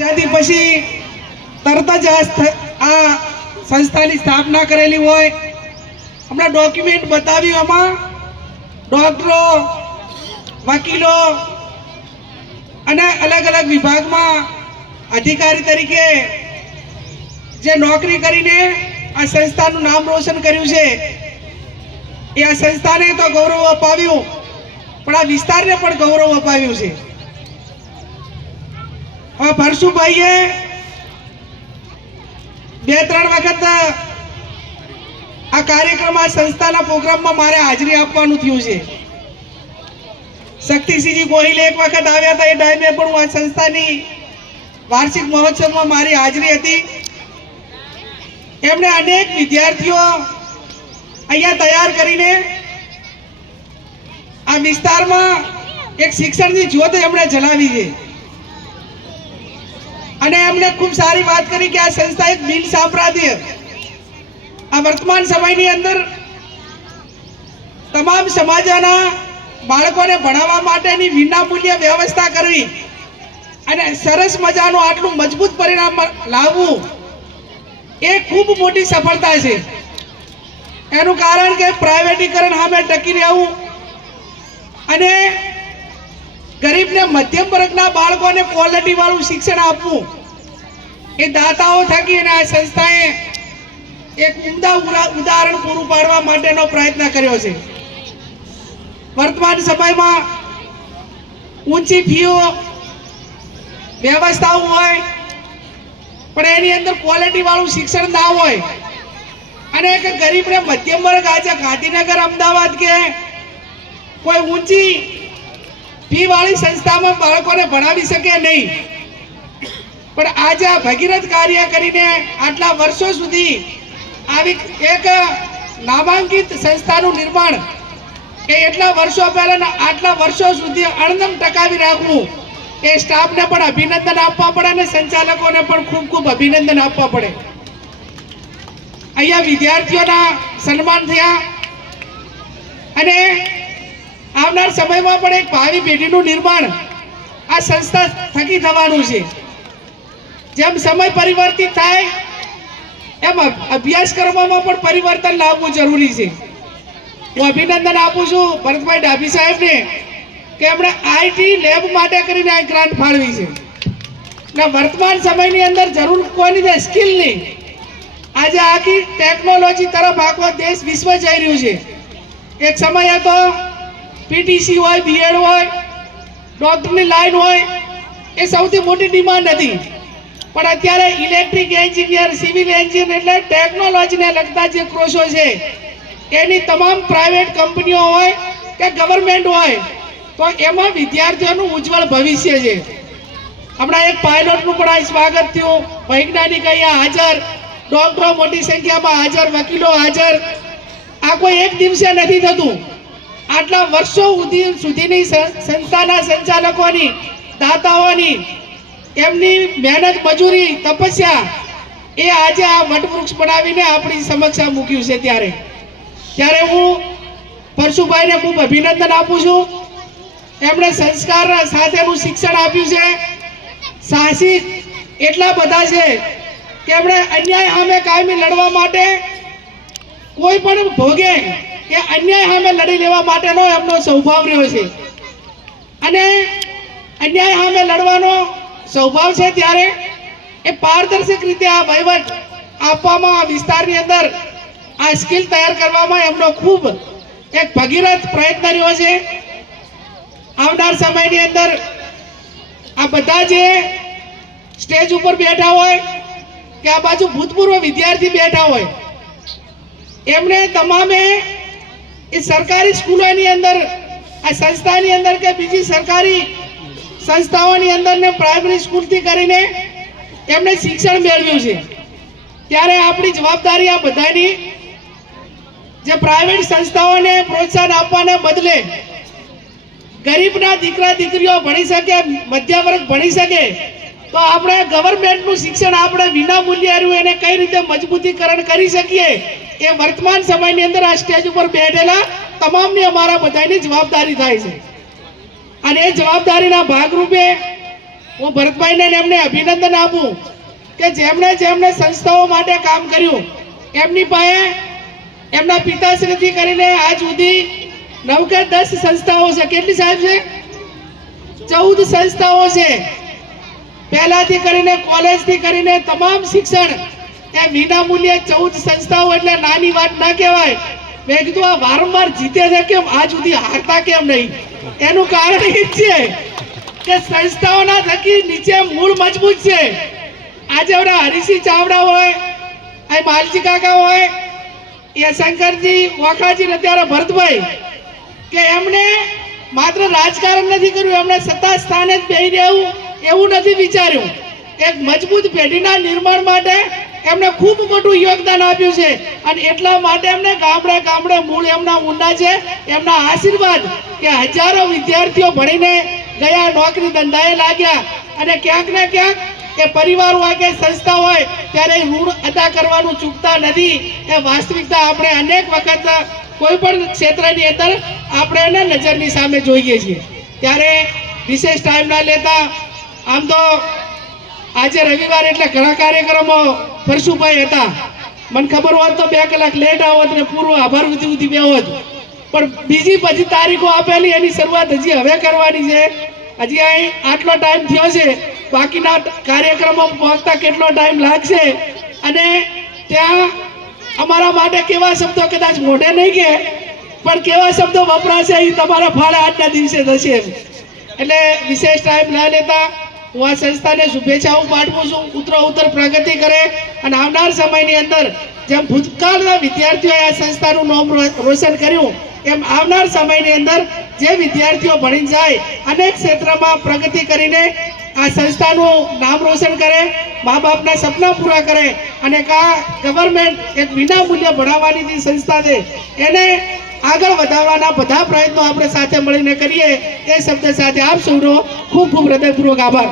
આઝાદી પછી તરત જ આ સંસ્થાની સ્થાપના કરેલી હોય. હમણાં ડોક્યુમેન્ટ બતાવ્યું, એમાં ડોક્ટરો, વકીલો અને અલગ અલગ વિભાગમાં અધિકારી તરીકે જે નોકરી કરીને આ સંસ્થાનું નામ રોશન કર્યું છે, એ આ સંસ્થાને તો ગૌરવ અપાવ્યું, પણ આ વિસ્તારને પણ ગૌરવ અપાવ્યું છે. હવે ભરસુભાઈએ 2-3 વખત આ કાર્યક્રમ, આ સંસ્થાના પ્રોગ્રામમાં મારે હાજરી આપવાનું થયું છે. શક્તિસિંહજી ગોહિલે એક વખત આવ્યા હતા, એ ટાઈમે પણ હું આ સંસ્થાની વાર્ષિક મહોત્સવમાં મારી હાજરી હતી. એમણે અનેક વિદ્યાર્થીઓ અહીંયા તૈયાર કરીને આ વિસ્તારમાં એક શિક્ષણની જ્યોત એમણે જલાવી છે. અને એમણે ખૂબ સારી વાત કરી કે આ સંસ્થા એક બિન સાંપ્રદાય, આ વર્તમાન સમયની અંદર તમામ સમાજના બાળકોને ભણાવવા માટેની વિનામૂલ્ય વ્યવસ્થા કરવી અને સરસ મજાનું આટલું મજબૂત પરિણામ લાવવું, એ ખૂબ મોટી સફળતા છે. એનું કારણ કે પ્રાઇવેટીકરણ સામે ટકી રહેવું અને ગરીબને મધ્યમ વર્ગના બાળકોને ક્વોલિટી વાળું શિક્ષણ આપવું, એ દાતાઓ થકી અને આ સંસ્થાએ એક ઉમદા ઉદાહરણ પૂરું પાડવા માટેનો પ્રયત્ન કર્યો છે. વર્તમાન સમયમાં ઊંચી ફીઓ વ્યવસ્થાઓ હોય, પણ એની અંદર ક્વોલિટી વાળું શિક્ષણ ના હોય અને એક ગરીબને મધ્યમ વર્ગ આજે ગાંધીનગર, અમદાવાદ કે કોઈ ઊંચી ફી વાળી સંસ્થામાં બાળકોને ભણાવી શકે નહીં. પણ આજે આ ભગીરથ કાર્ય કરીને આટલા વર્ષો સુધી આવી એક નામાંકિત સંસ્થાનું નિર્માણ, કે એટલા વર્ષો પહેલા આટલા વર્ષો સુધી અણનમ ટકાવી રાખવું, એ સ્ટાફને પણ અભિનંદન આપવા પડે અને સંચાલકોને પણ ખૂબ ખૂબ અભિનંદન આપવા પડે. અહીંયા વિદ્યાર્થીઓના સન્માન થયા અને આવનાર સમયમાં પણ એક ભાવિ પેઢીનું નિર્માણ આ સંસ્થા થકી થવાનું છે. જેમ સમય પરિવર્તિત થાય એમ અભ્યાસક્રમોમાં પણ પરિવર્તન લાવવું જરૂરી છે. હું અભિનંદન આપું છું ભરતભાઈ ડાભી સાહેબને કે એમણે આઈટી લેબ માટે કરીને આ ગ્રાન્ટ ફાળવી છે. ને વર્તમાન સમયની અંદર જરૂર કોની છે? સ્કિલની. આજે આખી ટેકનોલોજી તરફ આખો દેશ, વિશ્વ જઈ રહ્યું છે. એક સમય હતો પીટીસી હોય, બીએડ હોય, ડોક્ટરની લાઈન હોય, એ સૌથી મોટી ડિમાન્ડ હતી. પણ અત્યારે ઇલેક્ટ્રિક એન્જિનિયર, સિવિલ એન્જિનિયર એટલે ટેકનોલોજીને લગતા જે કોર્સો છે, એની તમામ પ્રાઇવેટ કંપનીઓ હોય કે ગવર્મેન્ટ હોય, તો એમાં વિદ્યાર્થીઓનું ઉજ્જવળ ભવિષ્ય છે. હમણાં એક પાયલોટનું પણ આ સ્વાગત થયું, વૈજ્ઞાનિક અહીંયા હાજર, ડોક્ટરો મોટી સંખ્યામાં હાજર, વકીલો હાજર. આ કોઈ એક દિવસે નથી થતું. આટલા વર્ષો સુધીની સંસ્થાના સંચાલકોની, દાતાઓની એમની મહેનત, મજૂરી, તપસ્યા, એ આજે આ વટવૃક્ષ બનાવીને આપણી સમક્ષ મૂક્યું છે. ત્યારે હું પરશુભાઈને ખૂબ અભિનંદન આપું છું. એમણે સંસ્કાર સાથેનું શિક્ષણ આપ્યું છે. સાહસિક એટલા બધા છે કે એમણે અન્યાય સામે કાયમી લડવા માટે કોઈ પણ ભોગે એ અન્યાય સામે લડી લેવા માટેનો એમનો સ્વભાવ રહ્યો છે. અને અન્યાય સામે લડવાનો સ્વભાવ છે, ત્યારે એ પારદર્શક રીતે આ વહીવટ આપવામાં, આ વિસ્તારની અંદર આ સ્કિલ તૈયાર કરવામાં એમનો ખૂબ એક ભગીરથ પ્રયત્ન રહ્યો છે. આવનાર સમયની અંદર આ બધા જે સ્ટેજ ઉપર બેઠા હોય કે આ બાજુ ભૂતપૂર્વ વિદ્યાર્થી બેઠા હોય, એમને તમામે એ સરકારી સ્કૂલોની અંદર, આ સંસ્થાની અંદર કે બીજી સરકારી સંસ્થાઓની અંદર ને પ્રાઇમરી સ્કૂલથી કરીને એમને શિક્ષણ મેળવ્યું છે. ત્યારે આપણી જવાબદારી આ બધાની, જે પ્રાઇવેટ સંસ્થાઓને પ્રોત્સાહન આપવાને બદલે ગરીબના દીકરા દીકરીઓ ભણી શકે, મધ્યમ વર્ગ ભણી શકે, તો આપણે ગવર્મેન્ટનું શિક્ષણ આપણે વિના મૂલ્યે એને કઈ રીતે મજબૂતીકરણ કરી શકીએ, એ વર્તમાન સમયની અંદર આ સ્ટેજ ઉપર બેઠેલા તમામની અમારા બધાની જવાબદારી થાય છે. અને એ જવાબદારીના ભાગરૂપે હું ભરતભાઈને ને એમને અભિનંદન આપું કે જેમણે જેમણે સંસ્થાઓ માટે કામ કર્યું એમની પાસે એમના પિતાશ્રીથી કરીને આજ સુધી 9 કે 10 સંસ્થાઓ છે. કેટલી સાહેબ છે? 14 સંસ્થાઓ છે. પહેલાથી કરીને કોલેજથી કરીને તમામ શિક્ષણ એ વિના મૂલ્યે 14 સંસ્થાઓ એટલે નાની વાત ના કહેવાય. મેં કીધું આ વારંવાર જીતે છે કેમ આજ સુધી હારતા કેમ નહીં? એનું કારણ એ જ છે કે સંસ્થાઓના થકી નીચે મૂળ મજબૂત છે. આજે ઓલા હરીસિંહ ચાવડા હોય, આ માલજી કાકા હોય, એ શંકરજી વાખાજી ને અત્યારે ભરતભાઈ, કે એમને માત્ર રાજકારણ નથી કર્યું, એમણે સત્તા સ્થાને જ બેસી રહેવું એવું નથી વિચાર્યું. એક મજબૂત પેઢીના નિર્માણ માટે એમણે ખૂબ મોટું યોગદાન આપ્યું છે અને એટલા માટે એમને ગામડે ગામડે મૂળ એમના ઊંડા છે. એમના આશીર્વાદ કે હજારો વિદ્યાર્થીઓ ભણીને ગયા, નોકરી ધંધાએ લાગ્યા અને ક્યાંક ને ક્યાંક એ પરિવાર હોય કે સંસ્થા હોય ત્યારે ઋણ અદા કરવાનું ચૂકતા નથી. એ વાસ્તવિકતા આપણે અનેક વખત કોઈ પણ ક્ષેત્રની અંદર આપણે એને નજરની સામે જોઈએ છીએ. ત્યારે વિશેષ ટાઈમ ના લેતા, આમ તો આજે રવિવાર એટલે ઘણા કાર્યક્રમો ફરસુભાઈ હતા. મને ખબર હોત તો 2 કલાક લેટ આવત ને પૂરો આભાર વિધિ બે હોત, પણ બીજી પછી તારીખો આપેલી એની શરૂઆત હજી હવે કરવાની છે. હજી અહીં આટલો ટાઈમ થયો છે, બાકીના કાર્યક્રમો પહોંચતા કેટલો ટાઈમ લાગશે અને ત્યાં અમારા માટે કેવા શબ્દો કદાચ મોઢે નહીં કે પણ કેવા શબ્દો વપરાશે એ તમારા ફાળે આજના દિવસે થશે. એટલે વિશેષ ટાઈમ ના લેતા હું આ સંસ્થાને શુભેચ્છાઓ પાઠવું છું. ઉત્તરોત્તર પ્રગતિ કરે અને આવનાર સમયની અંદર જેમ ભૂતકાળના વિદ્યાર્થીઓએ આ સંસ્થાનું નામ રોશન કર્યું એમ આવનાર સમયની અંદર જે વિદ્યાર્થીઓ ભણી જાય અનેક ક્ષેત્રમાં પ્રગતિ કરીને આ સંસ્થાનું નામ રોશન કરે, મા બાપના સપના પૂરા કરે અને આ ગવર્મેન્ટ એક વિના મૂલ્ય ભણાવવાની જે સંસ્થા છે એને આગળ વધારવાના બધા પ્રયત્નો આપણે સાથે મળીને કરીએ. એ શબ્દ સાથે આપ સૌનો ખૂબ ખૂબ હૃદયપૂર્વક આભાર.